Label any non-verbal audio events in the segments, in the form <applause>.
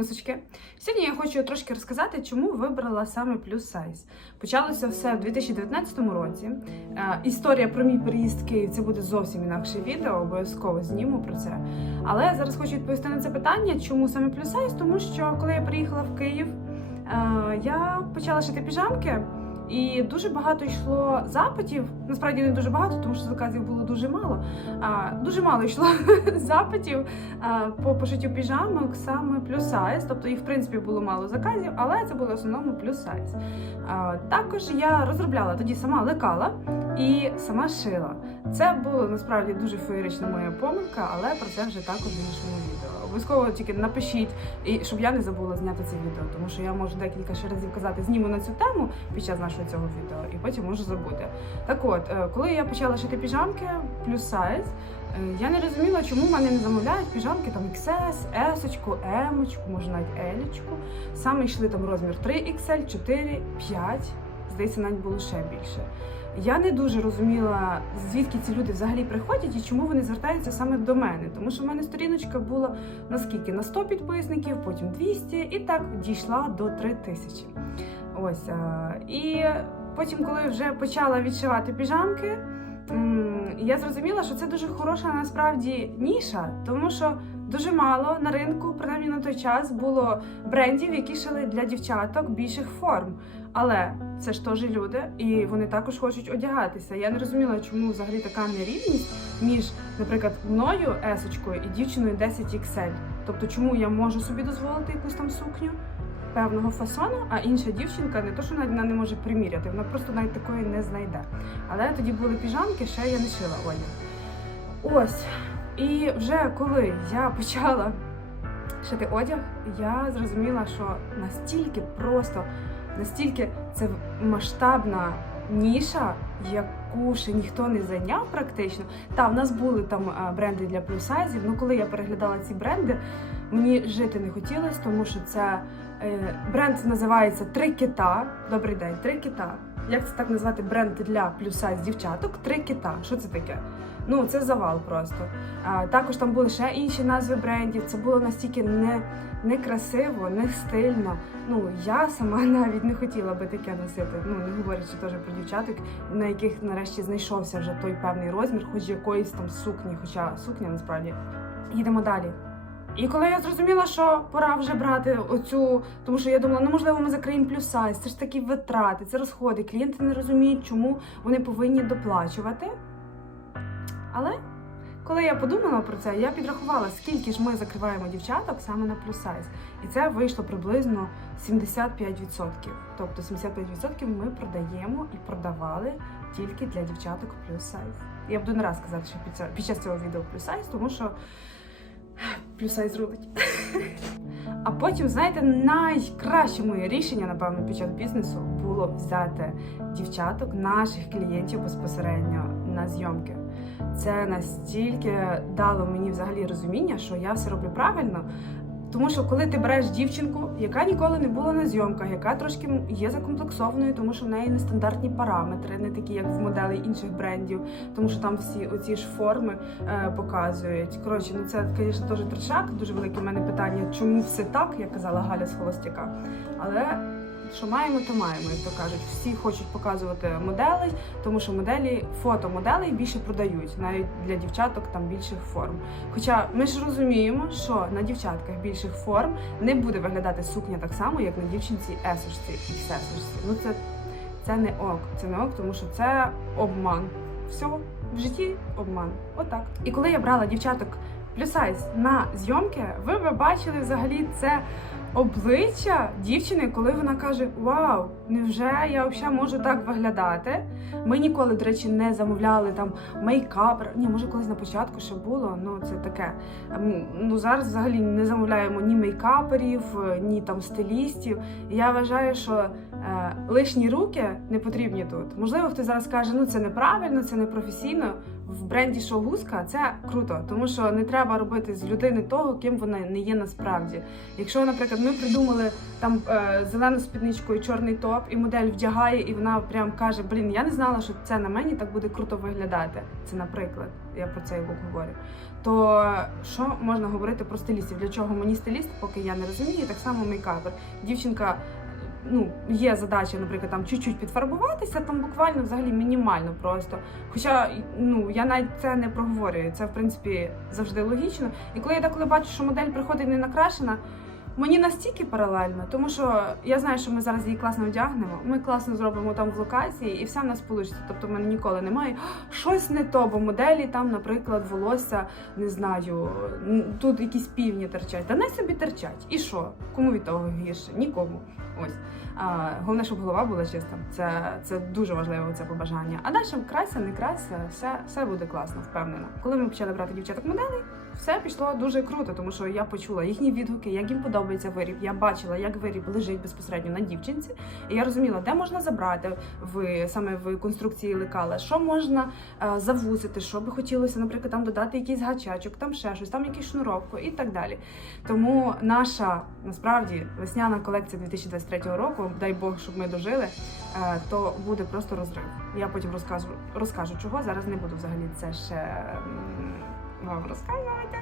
гусочки. Сьогодні я хочу трошки розказати, чому вибрала саме плюс сайз. Почалося все в 2019 році. Е, історія про мій переїзд в Київ це буде зовсім інакше відео, обов'язково зніму про це. Але я зараз хочу відповісти на це питання, чому саме плюс сайз, тому що коли я приїхала в Київ, е, я почала шити піжамки. І дуже багато йшло запитів. Насправді не дуже багато, тому що заказів було дуже мало. А, дуже мало йшло <laughs> запитів а, по пошиттю піжамок саме плюс сайз. Тобто їх в принципі було мало заказів, але це було в основному плюс сайз. Також я розробляла тоді сама лекала і сама шила. Це було насправді дуже феєрична моя помилка, але про це вже також в іншому відео. Обов'язково тільки напишіть, і щоб я не забула зняти це відео, тому що я можу декілька ще разів казати зніму на цю тему під час нашого цього відео, і потім можу забути. Так от, е, коли я почала шити піжамки плюс сайз, е, я не розуміла, чому в мене не замовляють піжамки там XS, S, M, може навіть L. Саме йшли там розмір 3XL, 4, 5, здається, навіть було ще більше. Я не дуже розуміла, звідки ці люди взагалі приходять і чому вони звертаються саме до мене. Тому що в мене сторіночка була наскільки на 100 підписників, потім 200, і так дійшла до 3000. Ось і потім, коли вже почала відшивати піжамки, я зрозуміла, що це дуже хороша насправді ніша, тому що дуже мало на ринку, принаймні на той час, було брендів, які шили для дівчаток більших форм. Але це ж теж люди, і вони також хочуть одягатися. Я не розуміла, чому взагалі така нерівність між, наприклад, мною есочкою і дівчиною 10 XL. Тобто, чому я можу собі дозволити якусь там сукню певного фасону, а інша дівчинка не то, що навіть вона не може приміряти, вона просто навіть такої не знайде. Але тоді були піжамки, ще я не шила одяг. Ось. І вже коли я почала шити одяг, я зрозуміла, що настільки просто настільки це масштабна ніша, яку ще ніхто не зайняв практично. Та в нас були там бренди для плюсайзів. Ну коли я переглядала ці бренди, мені жити не хотілося, тому що це е, бренд називається Три кита. Добрий день, три кита. Як це так назвати бренд для плюсайз дівчаток? Три кита. Що це таке? Ну, це завал просто. А, також там були ще інші назви брендів. Це було настільки не, некрасиво, не стильно. Ну, я сама <laughs> навіть не хотіла би таке носити. Ну, не говорячи теж про дівчаток, на яких нарешті знайшовся вже той певний розмір, хоч якоїсь там сукні, хоча сукня насправді. Їдемо далі. І коли я зрозуміла, що пора вже брати оцю, тому що я думала, ну можливо, ми закриємо плюс сайз, це ж такі витрати, це розходи. Клієнти не розуміють, чому вони повинні доплачувати. Але коли я подумала про це, я підрахувала, скільки ж ми закриваємо дівчаток саме на плюс сайз. І це вийшло приблизно 75%. Тобто 75% ми продаємо і продавали тільки для дівчаток плюс сайз. Я буду не раз казати, що під, час цього відео плюс сайз, тому що плюс сайз рулить. <laughs> А потім, знаєте, найкраще моє рішення, напевно, під час бізнесу було взяти дівчаток, наших клієнтів безпосередньо на зйомки. Це настільки дало мені взагалі розуміння, що я все роблю правильно. Тому що коли ти береш дівчинку, яка ніколи не була на зйомках, яка трошки є закомплексованою, тому що в неї нестандартні параметри, не такі, як в моделей інших брендів, тому що там всі оці ж форми е, показують. Коротше, ну це, звісно, теж трешак. Дуже велике в мене питання, чому все так, як казала Галя з холостяка. Але що маємо, то маємо, як то кажуть. Всі хочуть показувати моделей, тому що моделі, фото моделей більше продають, навіть для дівчаток там більших форм. Хоча ми ж розуміємо, що на дівчатках більших форм не буде виглядати сукня так само, як на дівчинці есошці і сесошці. Ну це, це не ок. Це не ок, тому що це обман. Все в житті обман. Отак. І коли я брала дівчаток плюс сайз на зйомки, ви б бачили взагалі це обличчя дівчини, коли вона каже: Вау, невже я взагалі можу так виглядати? Ми ніколи, до речі, не замовляли там мейкап. Ні, може, колись на початку ще було. Ну це таке. Ем, Ну зараз взагалі не замовляємо ні мейкаперів, ні там стилістів. Я вважаю, що лишні руки не потрібні тут. Можливо, хтось зараз каже, ну це неправильно, це не професійно. В бренді Шоугуска це круто, тому що не треба робити з людини того, ким вона не є насправді. Якщо, наприклад, ми придумали там е, зелену спідничку і чорний топ, і модель вдягає, і вона прям каже: Блін, я не знала, що це на мені так буде круто виглядати. Це наприклад, я про цей лук говорю. То що можна говорити про стилістів? Для чого мені стиліст, поки я не розумію, так само мейкапер. Дівчинка. Ну, є задача, наприклад, там чуть-чуть підфарбуватися, там буквально взагалі мінімально просто. Хоча ну я навіть це не проговорюю. Це в принципі завжди логічно. І коли я деколи бачу, що модель приходить не накрашена, мені настільки паралельно, тому що я знаю, що ми зараз її класно одягнемо, ми класно зробимо там в локації, і все в нас вийде. Тобто в мене ніколи немає щось не то, бо моделі там, наприклад, волосся, не знаю, тут якісь півні терчать. Та не собі терчать. І що? Кому від того гірше? Нікому. Ось. А, головне, щоб голова була чиста. Це, це дуже важливо, це побажання. А далі крася, не крася, все, все буде класно, впевнена. Коли ми почали брати дівчаток моделей, все пішло дуже круто, тому що я почула їхні відгуки, як їм подобається виріб. Я бачила, як виріб лежить безпосередньо на дівчинці, і я розуміла, де можна забрати в саме в конструкції лекала, що можна е, завусити, що би хотілося, наприклад, там додати якийсь гачачок, там ще щось, там якийсь шнуровку і так далі. Тому наша насправді весняна колекція 2023 року, дай Бог, щоб ми дожили, е, то буде просто розрив. Я потім розкажу, розкажу чого. Зараз не буду взагалі це ще вам розказувати.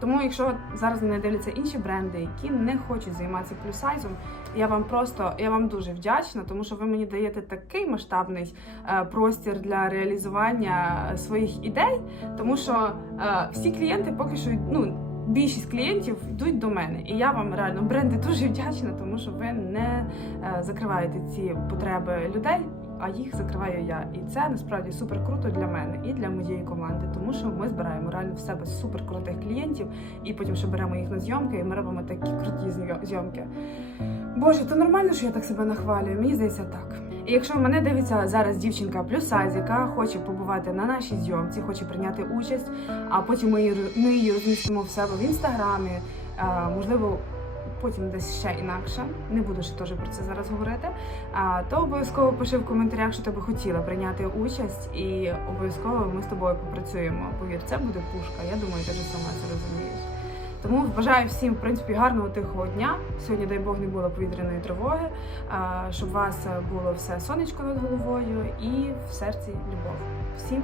Тому, якщо зараз не дивляться інші бренди, які не хочуть займатися плюсайзом, я вам просто я вам дуже вдячна, тому що ви мені даєте такий масштабний е, простір для реалізування своїх ідей, тому що е, всі клієнти поки що ну. Більшість клієнтів йдуть до мене, і я вам реально бренди дуже вдячна, тому що ви не е, закриваєте ці потреби людей, а їх закриваю я. І це насправді супер круто для мене і для моєї команди, тому що ми збираємо реально в себе супер крутих клієнтів, і потім ще беремо їх на зйомки, і ми робимо такі круті зйомки. Боже, то нормально, що я так себе нахвалюю? Мені здається, так. І якщо мене дивиться зараз дівчинка плюс сайз, яка хоче побувати на нашій зйомці, хоче прийняти участь, а потім ми її, ми її розмістимо в себе в інстаграмі, можливо. Потім десь ще інакше, не буду ще теж про це зараз говорити. То обов'язково пиши в коментарях, що ти би хотіла прийняти участь, і обов'язково ми з тобою попрацюємо. Повір, це буде пушка. Я думаю, ти вже сама це розумієш. Тому бажаю всім, в принципі, гарного тихого дня. Сьогодні, дай Бог, не було повітряної тривоги, щоб у вас було все сонечко над головою і в серці любов. Всім.